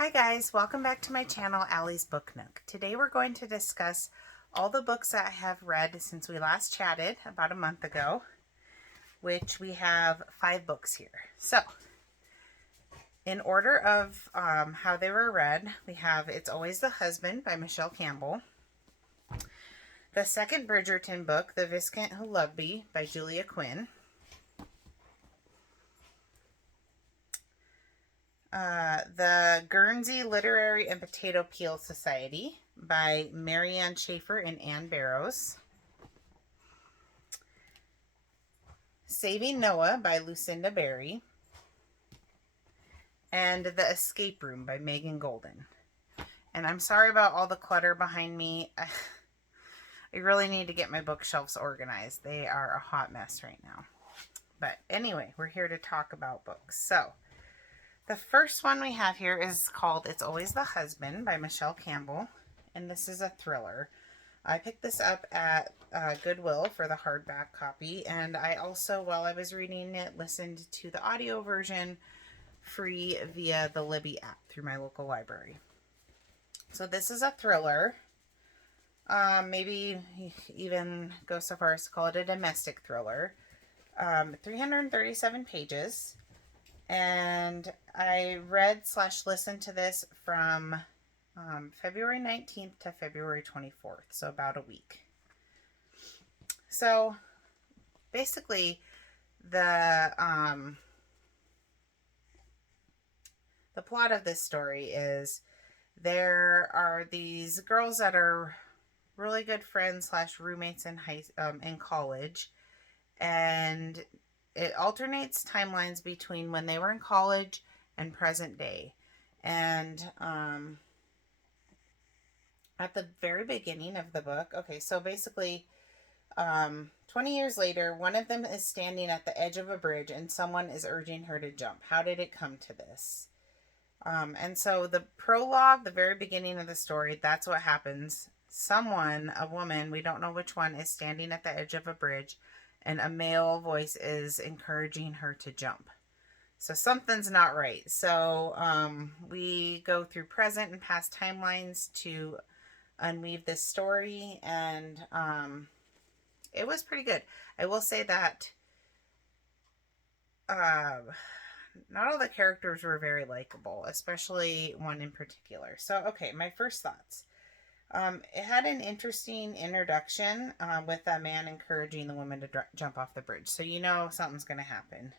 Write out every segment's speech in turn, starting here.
Hi guys, welcome back to my channel, Allie's Book Nook. Today we're going to discuss all the books that I have read since we last chatted about a month ago, which we have 5 books here. So, in order of how they were read, we have It's Always the Husband by Michelle Campbell, the second Bridgerton book, The Viscount Who Loved Me by Julia Quinn, the Guernsey Literary and Potato Peel Society by Marianne Schaefer and Anne Barrows, Saving Noah by Lucinda Berry, and The Escape Room by Megan Golden. And I'm sorry about all the clutter behind me. I really need to get my bookshelves organized. They are a hot mess right now. But anyway, we're here to talk about books. So, the first one we have here is called It's Always the Husband by Michelle Campbell. And this is a thriller. I picked this up at Goodwill for the hardback copy. And I also, while I was reading it, listened to the audio version free via the Libby app through my local library. So this is a thriller. Maybe even go so far as to call it a domestic thriller. 337 pages. And I read/listened to this from February 19th to February 24th, so about a week. So basically, the plot of this story is there are these girls that are really good friends/roommates in college, and it alternates timelines between when they were in college and present day. And at the very beginning of the book, so basically 20 years later, one of them is standing at the edge of a bridge and someone is urging her to jump. How did it come to this? And so the prologue, the very beginning of the story, that's what happens. Someone, a woman, we don't know which one, is standing at the edge of a bridge, and a male voice is encouraging her to jump. So something's not right. So we go through present and past timelines to unweave this story, and it was pretty good. I will say that not all the characters were very likable, especially one in particular. So, okay, my first thoughts. It had an interesting introduction with a man encouraging the woman to jump off the bridge. So you know something's going to happen.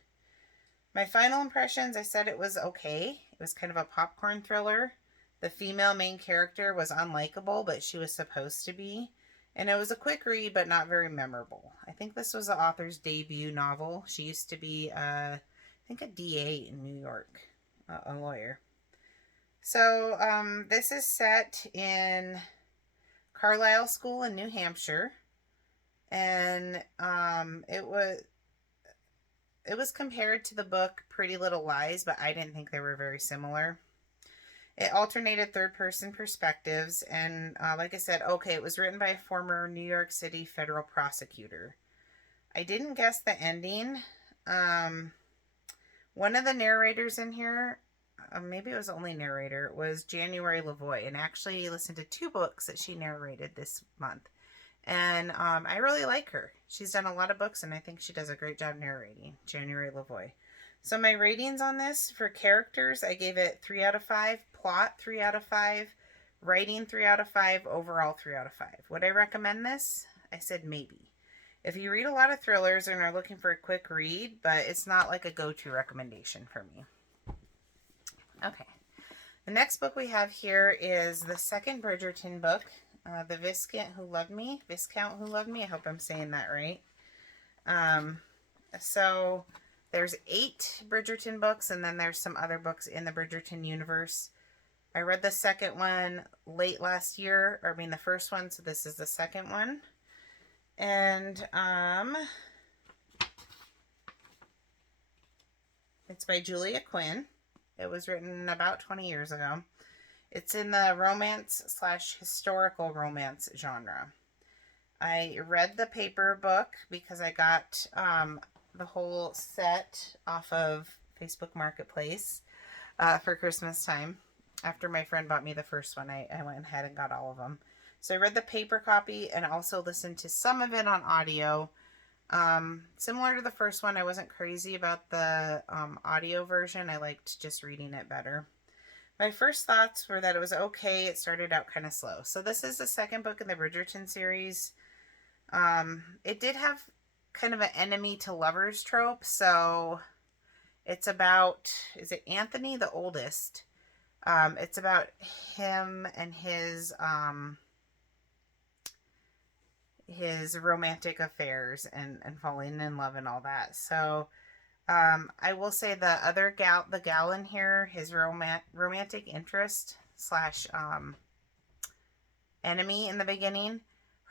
My final impressions, I said it was okay. It was kind of a popcorn thriller. The female main character was unlikable, but she was supposed to be. And it was a quick read, but not very memorable. I think this was the author's debut novel. She used to be, I think, a DA in New York, a lawyer. So this is set in Carlisle School in New Hampshire, and it was compared to the book Pretty Little Lies, but I didn't think they were very similar. It alternated third-person perspectives, and like I said, it was written by a former New York City federal prosecutor. I didn't guess the ending. One of the narrators in here, maybe it was the only narrator, was January LaVoy, and I actually listened to 2 books that she narrated this month. And I really like her. She's done a lot of books, and I think she does a great job narrating, January LaVoy. So my ratings on this for characters, I gave it 3 out of 5, plot 3 out of 5, writing 3 out of 5, overall 3 out of 5. Would I recommend this? I said maybe. If you read a lot of thrillers and are looking for a quick read, but it's not like a go-to recommendation for me. Okay. The next book we have here is the second Bridgerton book, The Viscount Who Loved Me. Viscount Who Loved Me. I hope I'm saying that right. So there's 8 Bridgerton books, and then there's some other books in the Bridgerton universe. I read the second one late last year, the first one, so this is the second one. And it's by Julia Quinn. It was written about 20 years ago. It's in the romance/historical romance genre. I read the paper book because I got the whole set off of Facebook Marketplace for Christmas time. After my friend bought me the first one, I went ahead and got all of them. So I read the paper copy and also listened to some of it on audio. Similar to the first one, I wasn't crazy about the audio version. I liked just reading it better. My first thoughts were that it was okay. It started out kind of slow. So this is the second book in the Bridgerton series. It did have kind of an enemy to lovers trope. So it's about, is it Anthony, the oldest? It's about him and his romantic affairs and falling in love and all that. So I will say the gal in here, his romantic interest slash enemy in the beginning,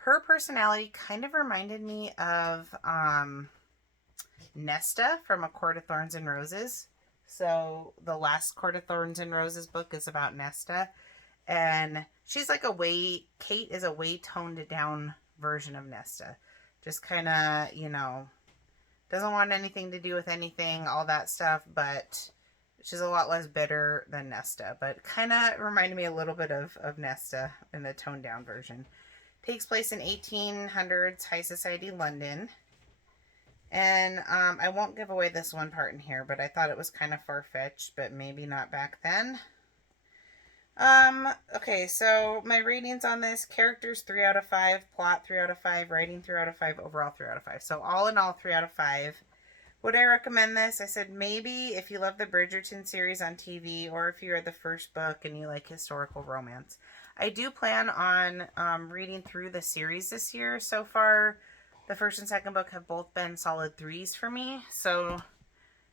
her personality kind of reminded me of Nesta from A Court of Thorns and Roses. So the last Court of Thorns and Roses book is about Nesta, and she's like Kate is a way toned down version of Nesta. Just kind of, doesn't want anything to do with anything, all that stuff, but she's a lot less bitter than Nesta, but kind of reminded me a little bit of Nesta in the toned down version. Takes place in 1800s high society London. And I won't give away this one part in here, but I thought it was kind of far-fetched, but maybe not back then. Okay, so my ratings on this: characters 3 out of 5, plot 3 out of 5, writing 3 out of 5, overall 3 out of 5. So all in all, 3 out of 5. Would I recommend this? I said maybe if you love the Bridgerton series on TV, or if you read the first book and you like historical romance. I do plan on reading through the series this year. So far, the first and second book have both been solid 3s for me. So,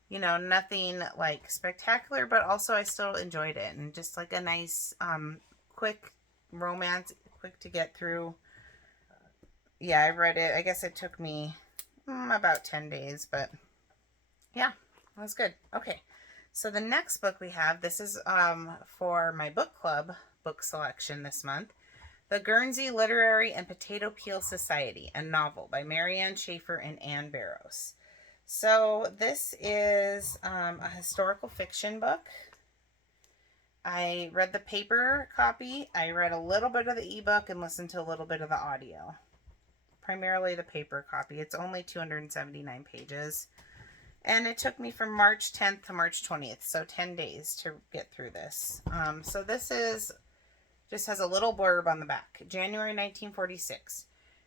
nothing like spectacular, but also I still enjoyed it. And just like a nice, quick romance, quick to get through. Yeah, I read it. I guess it took me about 10 days, but yeah, that was good. Okay, so the next book we have, this is for my book club book selection this month. The Guernsey Literary and Potato Peel Society, a novel by Marianne Schaefer and Anne Barrows. So this is a historical fiction book. I read the paper copy. I read a little bit of the ebook and listened to a little bit of the audio. Primarily the paper copy. It's only 279 pages. And it took me from March 10th to March 20th, so 10 days to get through this. So this just has a little blurb on the back. January 1946.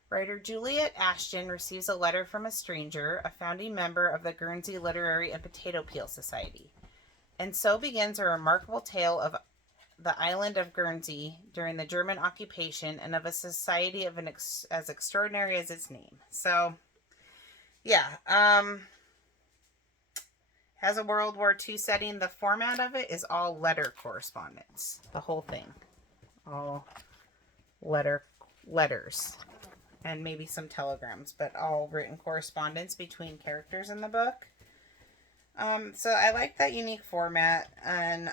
Writer Juliet Ashton receives a letter from a stranger, a founding member of the Guernsey Literary and Potato Peel Society. And so begins a remarkable tale of the island of Guernsey during the German occupation and of a society of as extraordinary as its name. So, yeah. Has a World War II setting. The format of it is all letter correspondence. The whole thing. All letters. And maybe some telegrams, but all written correspondence between characters in the book. So I like that unique format and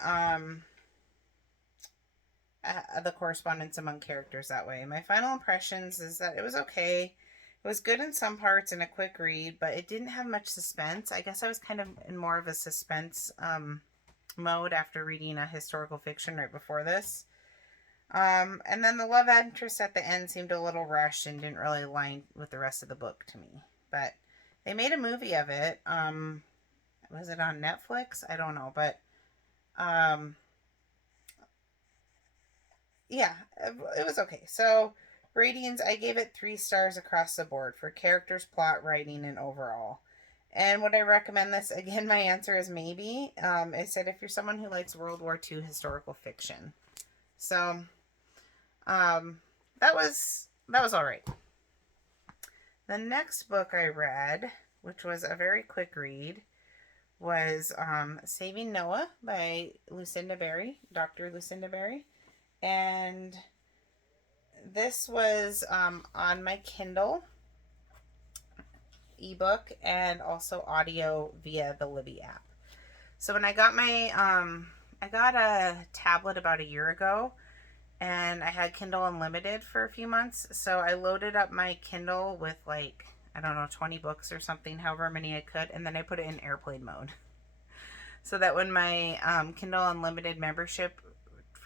the correspondence among characters that way. My final impressions is that it was okay. It was good in some parts and a quick read, but it didn't have much suspense. I guess I was kind of in more of a suspense mode after reading a historical fiction right before this. And then the love interest at the end seemed a little rushed and didn't really align with the rest of the book to me. But they made a movie of it. Was it on Netflix? I don't know, but yeah, it was okay. So ratings, I gave it 3 stars across the board for characters, plot, writing, and overall. And would I recommend this? Again, my answer is maybe. I said if you're someone who likes World War II historical fiction. So that was all right. The next book I read, which was a very quick read, was Saving Noah by Lucinda Berry, Dr. Lucinda Berry. And this was on my Kindle ebook and also audio via the Libby app. So when I got my, I got a tablet about a year ago, and I had Kindle Unlimited for a few months. So I loaded up my Kindle with 20 books or something, however many I could, and then I put it in airplane mode. So that when my Kindle Unlimited membership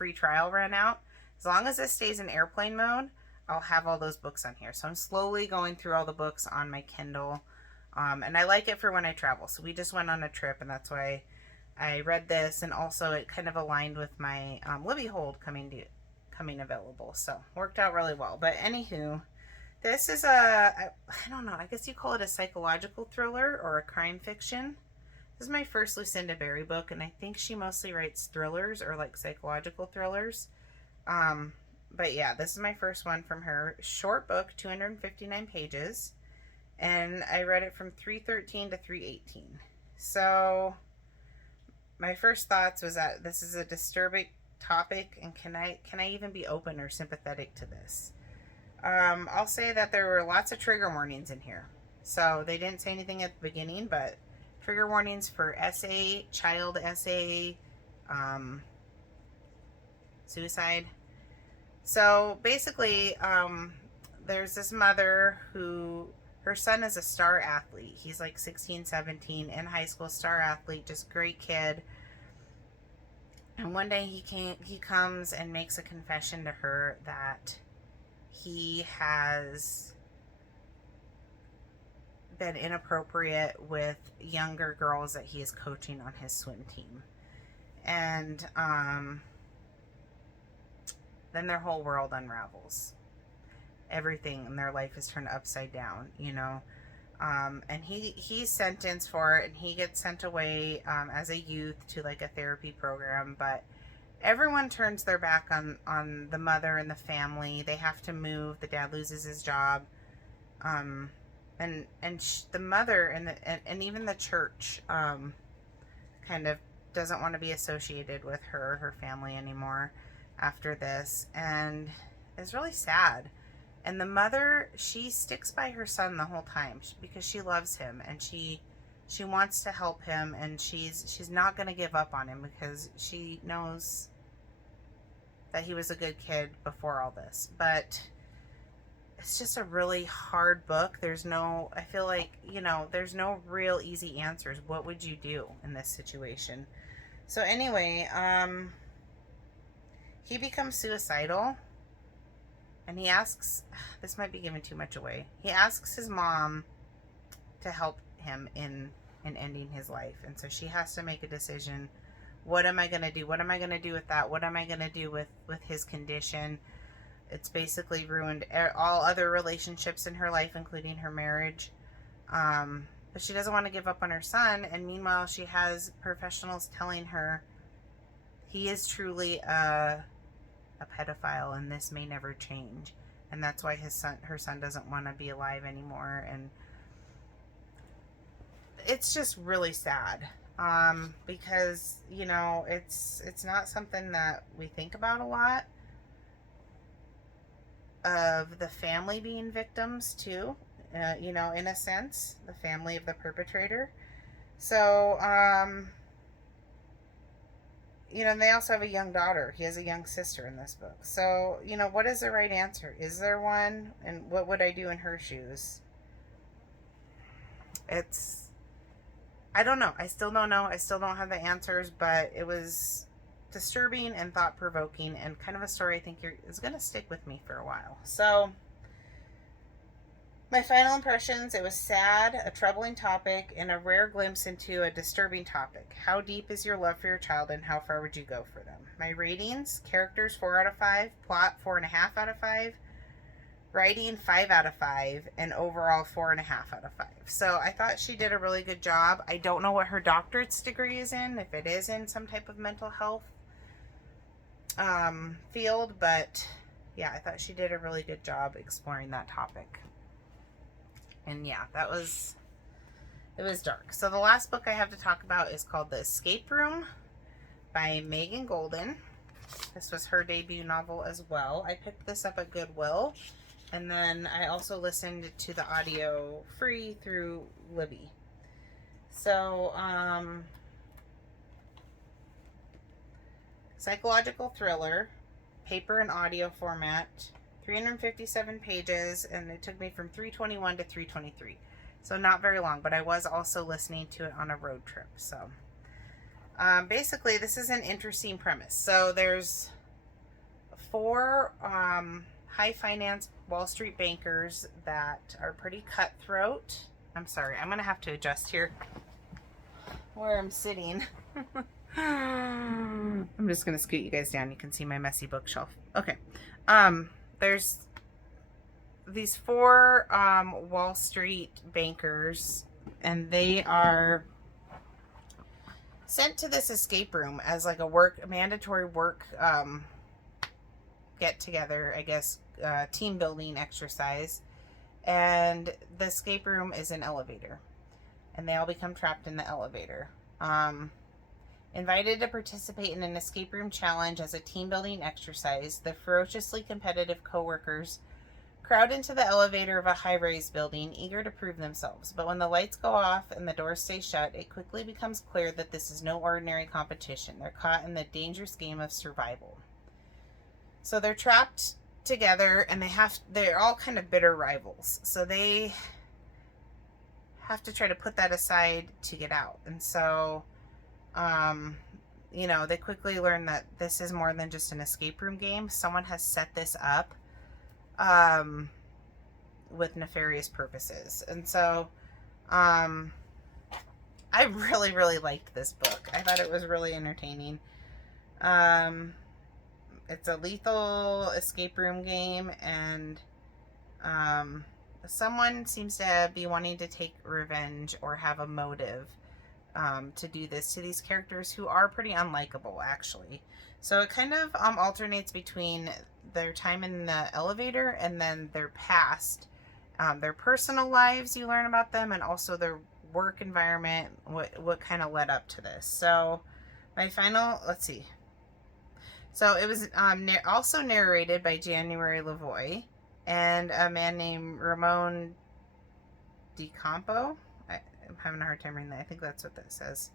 free trial ran out. As long as this stays in airplane mode, I'll have all those books on here. So I'm slowly going through all the books on my Kindle. And I like it for when I travel. So we just went on a trip, and that's why I read this. And also it kind of aligned with my Libby Hold coming available. So worked out really well. But anywho, this is I don't know, I guess you call it a psychological thriller or a crime fiction. This is my first Lucinda Berry book, and I think she mostly writes thrillers or like psychological thrillers. But yeah, this is my first one from her. Short book, 259 pages, and I read it from 313 to 318. So my first thoughts was that this is a disturbing topic, and can I even be open or sympathetic to this? I'll say that there were lots of trigger warnings in here. So they didn't say anything at the beginning, but trigger warnings for SA, child SA, suicide. So basically, there's this mother who, her son is a star athlete. He's like 16, 17, in high school, star athlete, just great kid. And one day he comes and makes a confession to her that he has been inappropriate with younger girls that he is coaching on his swim team. And then their whole world unravels. Everything in their life is turned upside down, you know. And he's sentenced for it, and he gets sent away as a youth to like a therapy program. But everyone turns their back on the mother and the family. They have to move. The dad loses his job, and the mother and even the church kind of doesn't want to be associated with her family anymore after this, and it's really sad. And the mother, she sticks by her son the whole time because she loves him, and she wants to help him, and she's not going to give up on him because she knows that he was a good kid before all this. But it's just a really hard book. I feel like, you know, there's no real easy answers. What would you do in this situation? So anyway, he becomes suicidal. And he asks, this might be giving too much away. He asks his mom to help him in ending his life. And so she has to make a decision. What am I going to do? What am I going to do with that? What am I going to do with his condition? It's basically ruined all other relationships in her life, including her marriage. But she doesn't want to give up on her son. And meanwhile, she has professionals telling her he is truly a pedophile, and this may never change, and that's why her son doesn't want to be alive anymore. And it's just really sad, because, you know, it's not something that we think about a lot, of the family being victims too, you know, in a sense, the family of the perpetrator. So you know, and they also have a young daughter. He has a young sister in this book. So, you know, what is the right answer? Is there one? And what would I do in her shoes? I don't know. I still don't know. I still don't have the answers, but it was disturbing and thought-provoking, and kind of a story I think is going to stick with me for a while. So, my final impressions: it was sad, a troubling topic, and a rare glimpse into a disturbing topic. How deep is your love for your child, and how far would you go for them? My ratings: characters 4 out of 5, plot 4.5 out of 5, writing 5 out of 5, and overall 4.5 out of 5. So I thought she did a really good job. I don't know what her doctorate's degree is in, if it is in some type of mental health field, but yeah, I thought she did a really good job exploring that topic. And yeah, it was dark. So the last book I have to talk about is called The Escape Room by Megan Golden. This was her debut novel as well. I picked this up at Goodwill, and then I also listened to the audio free through Libby. So, psychological thriller, paper and audio format, 357 pages, and it took me from 321 to 323. So not very long, but I was also listening to it on a road trip. So basically, this is an interesting premise. So there's four high finance Wall Street bankers that are pretty cutthroat. I'm sorry, I'm going to have to adjust here where I'm sitting. I'm just going to scoot you guys down. You can see my messy bookshelf. Okay. There's these four Wall Street bankers, and they are sent to this escape room as like a mandatory work get together, I guess, team building exercise. And the escape room is an elevator, and they all become trapped in the elevator. Invited to participate in an escape room challenge as a team building exercise, the ferociously competitive coworkers crowd into the elevator of a high-rise building, eager to prove themselves. But when the lights go off and the doors stay shut, it quickly becomes clear that this is no ordinary competition. They're caught in the dangerous game of survival. So they're trapped together, and they're all kind of bitter rivals. So they have to try to put that aside to get out. And so, they quickly learn that this is more than just an escape room game. Someone has set this up with nefarious purposes. And so I really, really liked this book. I thought it was really entertaining. It's a lethal escape room game, and someone seems to be wanting to take revenge or have a motive to do this to these characters who are pretty unlikable, actually. So it kind of alternates between their time in the elevator and then their past, their personal lives. You learn about them, and also their work environment, what kind of led up to this. So let's see. So it was also narrated by January LaVoy and a man named Ramon DeCampo. I'm having a hard time reading that. I think that's what that says.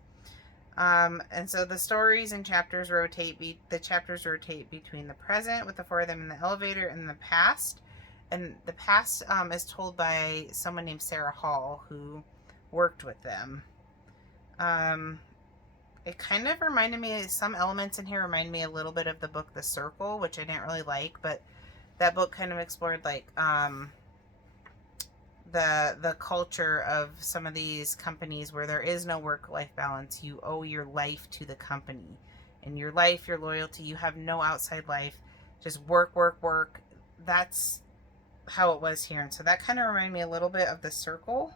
And so the stories and chapters rotate between the present with the four of them in the elevator and the past. And the past is told by someone named Sarah Hall, who worked with them. It kind of reminded me, some elements in here remind me a little bit of the book The Circle, which I didn't really like, but that book kind of explored like the culture of some of these companies where there is no work-life balance. You owe your life to the company. And your life, your loyalty, you have no outside life. Just work, work, work. That's how it was here. And so that kind of reminded me a little bit of The Circle,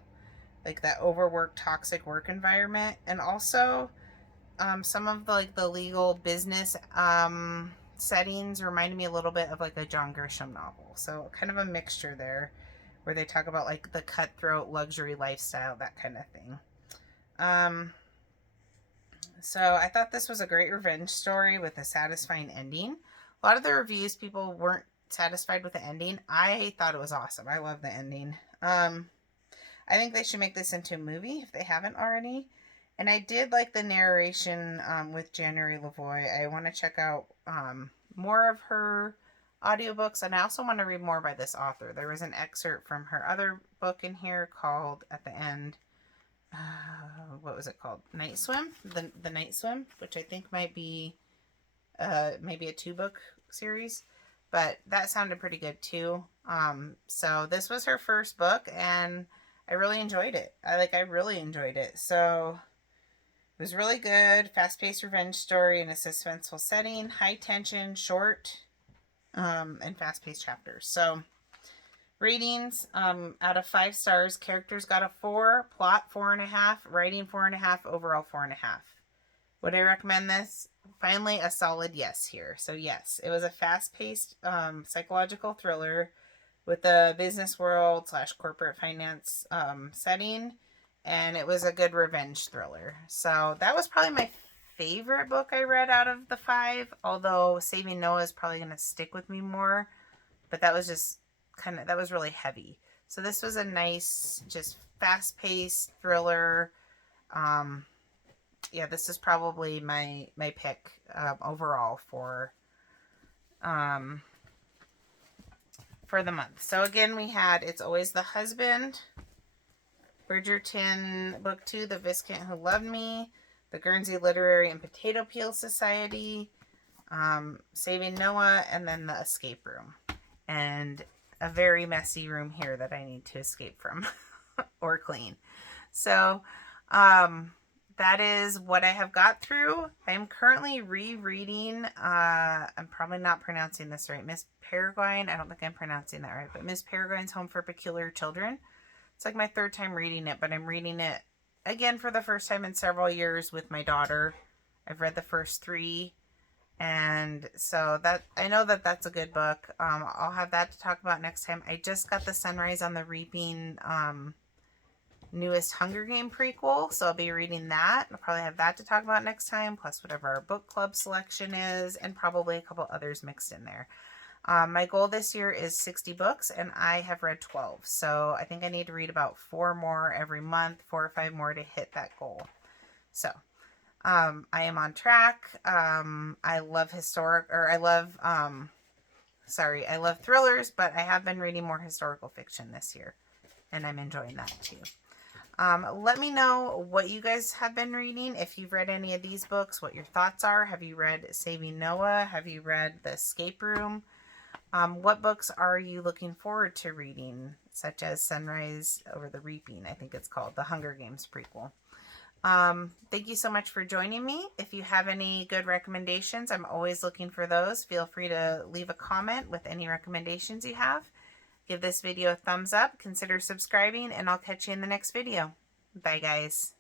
like that overworked, toxic work environment. And also some of the legal business settings reminded me a little bit of like a John Grisham novel. So kind of a mixture there, where they talk about like the cutthroat luxury lifestyle, that kind of thing. So I thought this was a great revenge story with a satisfying ending. A lot of the reviews, people weren't satisfied with the ending. I thought it was awesome. I love the ending. I think they should make this into a movie if they haven't already. And I did like the narration with January LaVoy. I want to check out more of her audiobooks, and I also want to read more by this author. There was an excerpt from her other book in here called, at the end, what was it called? Night Swim? The Night Swim, which I think might be maybe a 2-book series, but that sounded pretty good too. So this was her first book, and I really enjoyed it. I really enjoyed it. So it was really good. Fast-paced revenge story in a suspenseful setting, high tension, short, and fast-paced chapters. So ratings, out of 5 stars, characters got a 4, plot 4.5, writing 4.5, overall 4.5. Would I recommend this? Finally, a solid yes here. So yes, it was a fast-paced psychological thriller with a business world / corporate finance setting, and it was a good revenge thriller. So that was probably my favorite book I read out of the 5, although Saving Noah is probably going to stick with me more, but that was just that was really heavy. So this was a nice, just fast-paced thriller. Yeah, this is probably my pick overall for the month. So again, we had It's Always the Husband, Bridgerton Book 2, The Viscount Who Loved Me, The Guernsey Literary and Potato Peel Society, Saving Noah, and then The Escape Room. And a very messy room here that I need to escape from or clean. So, that is what I have got through. I'm currently rereading, I'm probably not pronouncing this right, Miss Peregrine. I don't think I'm pronouncing that right, but Miss Peregrine's Home for Peculiar Children. It's like my third time reading it, but I'm reading it again for the first time in several years with my daughter. I've read the first 3, and so that I know that that's a good book. I'll have that to talk about next time. I just got the Sunrise on the Reaping newest Hunger Game prequel, so I'll be reading that. I'll probably have that to talk about next time, plus whatever our book club selection is, and probably a couple others mixed in there. My goal this year is 60 books, and I have read 12, so I think I need to read about 4 more every month, 4 or 5 more to hit that goal. So I am on track. I love I love thrillers, but I have been reading more historical fiction this year, and I'm enjoying that too. Let me know what you guys have been reading. If you've read any of these books, what your thoughts are. Have you read Saving Noah? Have you read The Escape Room? What books are you looking forward to reading, such as Sunrise Over the Reaping, I think it's called, the Hunger Games prequel. Thank you so much for joining me. If you have any good recommendations, I'm always looking for those. Feel free to leave a comment with any recommendations you have. Give this video a thumbs up, consider subscribing, and I'll catch you in the next video. Bye, guys.